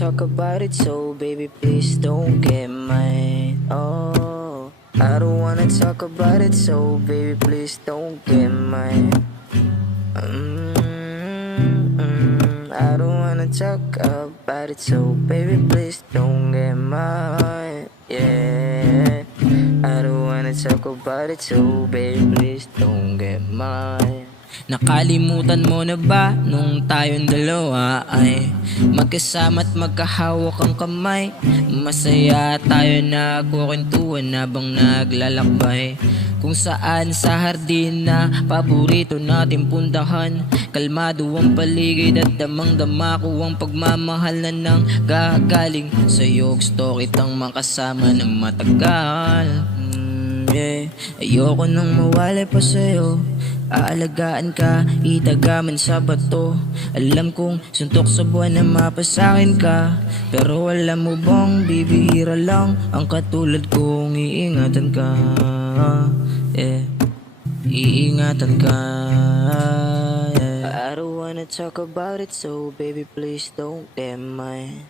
talk about it, so baby, please don't get mad. Oh, I don't wanna talk about it, so baby, please don't get mad. I don't wanna talk about it, so baby, please don't get mad. Yeah, I don't wanna talk about it, so baby, please don't get mad. Nakalimutan mo na ba nung tayong dalawa ay magkasama't magkahawak ang kamay? Masaya tayo nagkukwentuhan habang naglalakbay, kung saan sa hardin na paborito natin puntahan. Kalmado ang paligid at damang-dama ko ang pagmamahal na nang gagaling sa'yo. Gusto kitang makasama ng matagal. Yeah. Ayoko nang mawala pa sa'yo. Aalagaan ka, itagaman sa bato. Alam kong suntok sa buwan na mapasakin ka, pero alam mo bang bibihira lang ang katulad kong iingatan ka. Yeah. Iingatan ka. Yeah. I don't wanna talk about it, so baby, please don't get mad.